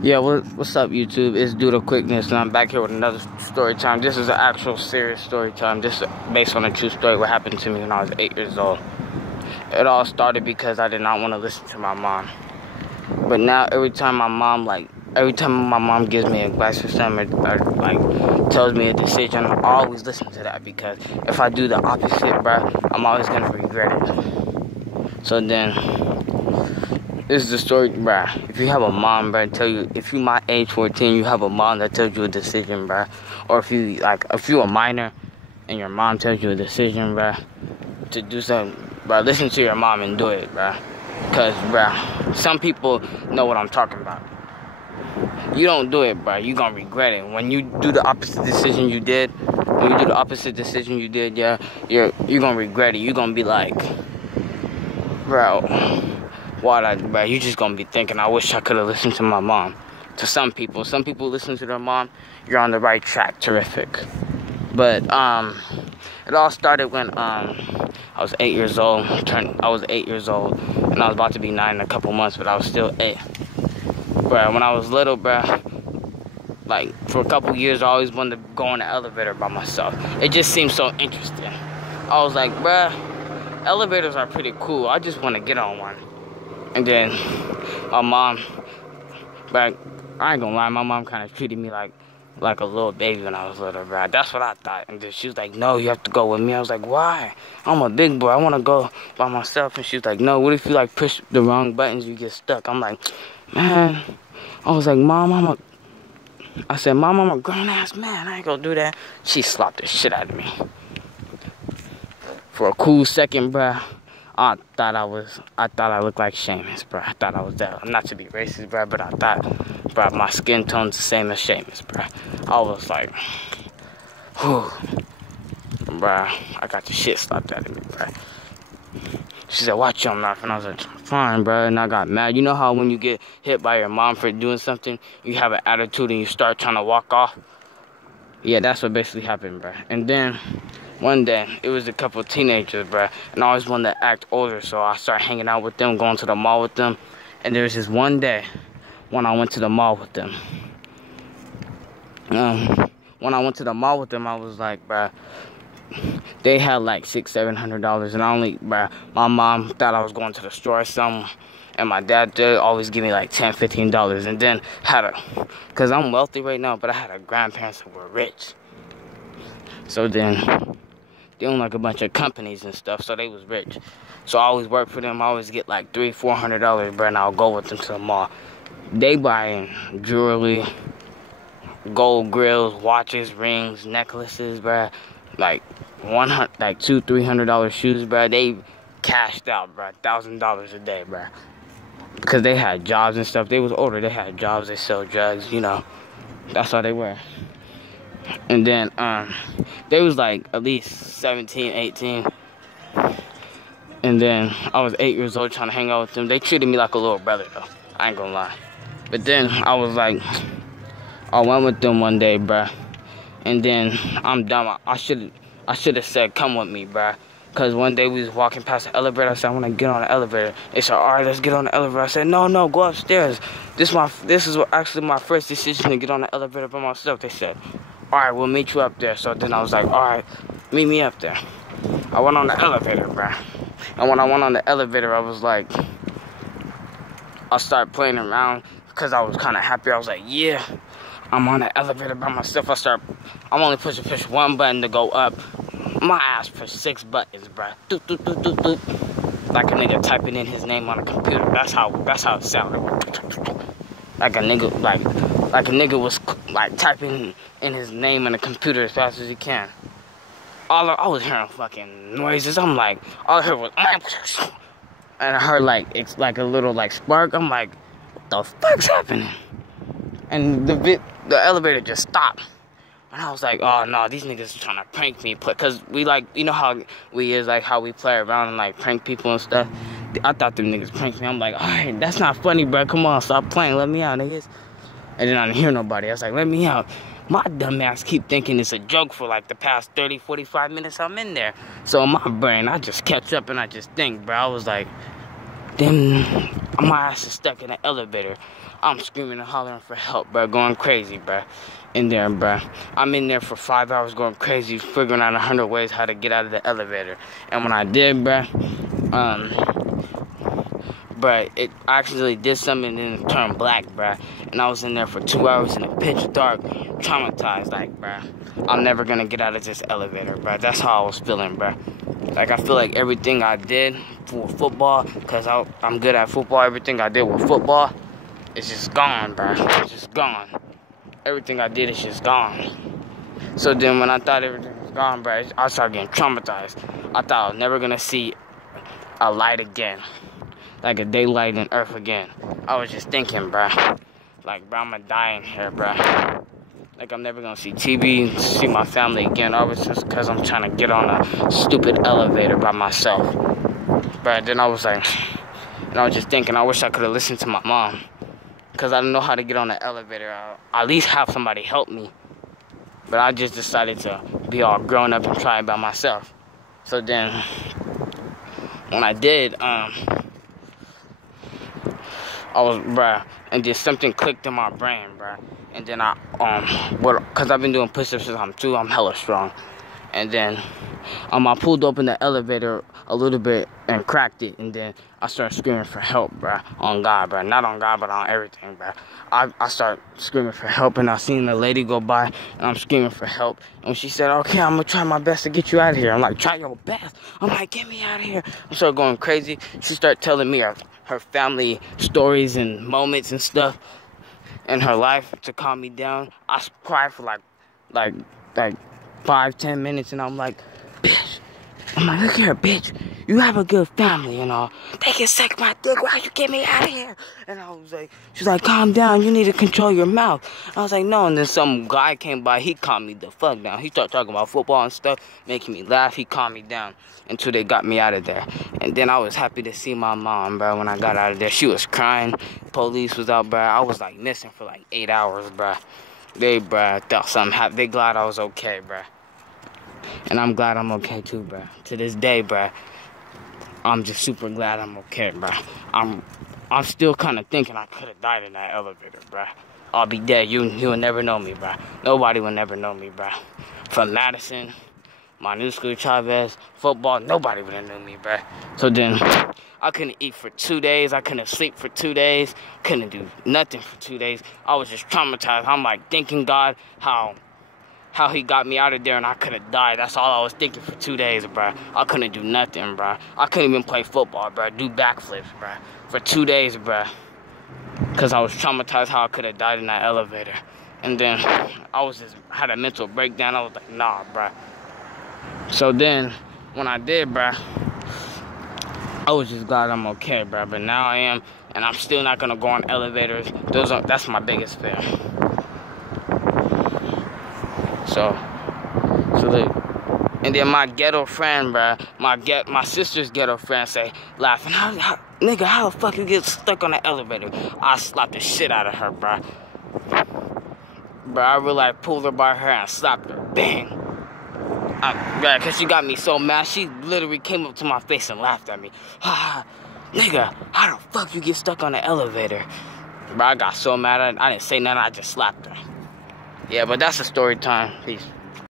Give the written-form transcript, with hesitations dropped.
Yeah, what's up, YouTube? It's Doodle Quickness, and I'm back here with another story time. This is an actual serious story time. This is based on a true story what happened to me when I was 8 years old. It all started because I did not want to listen to my mom. But now, every time my mom gives me advice or something, or tells me a decision, I always listen to that, because if I do the opposite, bruh, I'm always gonna regret it. So then, this is the story, bruh. If you have a mom, bruh, if you my age 14, you have a mom that tells you a decision, bruh. Or if you a minor and your mom tells you a decision, bruh, to do something, bruh, listen to your mom and do it, bruh. Because, bruh, some people know what I'm talking about. You don't do it, bruh, you gonna regret it. When you do the opposite decision you did, yeah, you're gonna regret it. You're gonna be like, bro, bruh, you just gonna be thinking, I wish I could have listened to my mom. To some people listen to their mom. You're on the right track, terrific. But it all started when I was 8 years old. I was 8 years old, and I was about to be 9 in a couple months, but I was still 8. Bruh, when I was little, bruh, like for a couple years, I always wanted to go on the elevator by myself. It just seemed so interesting. I was like, bruh, elevators are pretty cool. I just want to get on one. And then my mom, but I ain't gonna lie, my mom kind of treated me like a little baby when I was little, bro. That's what I thought. And then she was like, no, you have to go with me. I was like, why? I'm a big boy. I want to go by myself. And she was like, no, what if you like push the wrong buttons, you get stuck? I'm like, man. I was like, Mom, I said, Mom, I'm a grown-ass man. I ain't gonna do that. She slapped the shit out of me. For a cool second, bruh, I thought I looked like Seamus, bruh. I thought I was that. Not to be racist, bruh, but I thought, bruh, my skin tone's the same as Seamus, bruh. I was like, whew. Bruh, I got the shit slapped out of me, bruh. She said, watch your mouth. And I was like, fine, bruh. And I got mad. You know how when you get hit by your mom for doing something, you have an attitude and you start trying to walk off? Yeah, that's what basically happened, bruh. And then one day, it was a couple of teenagers, bruh, and I always wanted to act older, so I started hanging out with them, going to the mall with them. And there was this one day when I went to the mall with them. When I went to the mall with them, I was like, bruh, they had like $600-700, and bruh, my mom thought I was going to the store or something, and my dad did always give me like $10-15, and then cause I'm wealthy right now, but I had grandparents who were rich. So then, they own like a bunch of companies and stuff, so they was rich. So I always work for them. I always get like $300-400, bro, and I'll go with them to the mall. They buying jewelry, gold grills, watches, rings, necklaces, bro. Like $200-300 shoes, bro. They cashed out, bro, $1,000 a day, bro. Because they had jobs and stuff. They was older. They had jobs. They sell drugs. You know, that's how they were. And then, they was like at least 17, 18. And then I was 8 years old trying to hang out with them. They treated me like a little brother, though. I ain't gonna lie. But then I was like, I went with them one day, bruh. And then I'm dumb. I should have said, come with me, bruh. Because one day we was walking past the elevator. I said, I want to get on the elevator. They said, all right, let's get on the elevator. I said, no, go upstairs. This is actually my first decision to get on the elevator by myself. They said, all right, we'll meet you up there. So then I was like, all right, meet me up there. I went on the elevator, bruh. And when I went on the elevator, I was like, I started playing around because I was kind of happy. I was like, yeah, I'm on the elevator by myself. I'm only push one button to go up. My ass pushed 6 buttons, bruh. Doop, doop, doop, doop, doop. Like a nigga typing in his name on a computer. That's how it sounded. Like a nigga was like typing in his name on a computer as fast as he can. I was hearing fucking noises. I'm like, all I heard was, and I heard it's like a little spark. I'm like, what the fuck's happening? And the elevator just stopped. And I was like, oh no, these niggas are trying to prank me. Because we you know how how we play around and prank people and stuff. I thought them niggas pranked me. I'm like, alright, that's not funny, bro. Come on, stop playing. Let me out, niggas. And then I didn't hear nobody. I was like, let me out. My dumb ass keep thinking it's a joke for the past 30-45 minutes I'm in there. So in my brain, I just catch up and I just think, bro. I was like, Then my ass is stuck in the elevator. I'm screaming and hollering for help, bro, going crazy, bro. In there, bro. I'm in there for 5 hours going crazy, figuring out 100 ways how to get out of the elevator. And when I did, bro, it actually did something and it turned black, bro. And I was in there for 2 hours in the pitch dark, traumatized, like, bro. I'm never gonna get out of this elevator, bro. That's how I was feeling, bro. Like, I feel like everything I did for football, because I'm good at football, everything I did with football, it's just gone, bro. It's just gone. Everything I did is just gone. So then when I thought everything was gone, bro, I started getting traumatized. I thought I was never gonna see a light again. Like a daylight in earth again. I was just thinking, bro. Like, bro, I'm gonna die in here, bro. Like, I'm never gonna see TV, see my family again. All it's just because I'm trying to get on a stupid elevator by myself. But then I was like, and I was just thinking, I wish I could have listened to my mom. Because I didn't know how to get on the elevator. I'll at least have somebody help me. But I just decided to be all grown up and try it by myself. So then, when I did, I was, bruh, and just something clicked in my brain, bruh. And then cause I've been doing push-ups since I'm hella strong. And then, I pulled open the elevator a little bit and cracked it. And then I started screaming for help, bruh, on God, bruh. Not on God, but on everything, bruh. I started screaming for help, and I seen the lady go by, and I'm screaming for help. And she said, okay, I'm gonna try my best to get you out of here. I'm like, try your best? I'm like, get me out of here. I started going crazy. She started telling me her family stories and moments and stuff in her life to calm me down. I cried for like 5-10 minutes, and I'm like, bitch. I'm like, look here, bitch. You have a good family and all. They can suck my dick. Why you get me out of here? And I was like, she's like, calm down. You need to control your mouth. I was like, no. And then some guy came by. He calmed me the fuck down. He started talking about football and stuff, making me laugh. He calmed me down until they got me out of there. And then I was happy to see my mom, bro, when I got out of there. She was crying. Police was out, bro. I was like missing for like 8 hours, bro. They, bro, thought something happened. They glad I was okay, bro. And I'm glad I'm okay too, bro. To this day, bro, I'm just super glad I'm okay, bro. I'm still kind of thinking I could have died in that elevator, bro. I'll be dead. You will never know me, bro. Nobody will never know me, bro. From Madison, my new school, Chavez, football, nobody would have known me, bro. So then, I couldn't eat for 2 days. I couldn't sleep for 2 days. Couldn't do nothing for 2 days. I was just traumatized. I'm like thanking God how he got me out of there and I could have died. That's all I was thinking for 2 days, bro. I couldn't do nothing, bro. I couldn't even play football, bro. Do backflips, bro. For 2 days, bro. Because I was traumatized how I could have died in that elevator. And then I had a mental breakdown. I was like, nah, bro. So then, when I did, bro, I was just glad I'm okay, bro. But now I am, and I'm still not going to go on elevators. That's my biggest fear. So look, and then my ghetto friend, bro, my sister's ghetto friend say, laughing, nigga, how the fuck you get stuck on the elevator? I slapped the shit out of her, bro. Bro, I really pulled her by her hair and slapped her, bang. Bro, cause she got me so mad, she literally came up to my face and laughed at me. Nigga, how the fuck you get stuck on the elevator? Bro, I got so mad, I didn't say nothing, I just slapped her. Yeah, but that's a story time. Peace.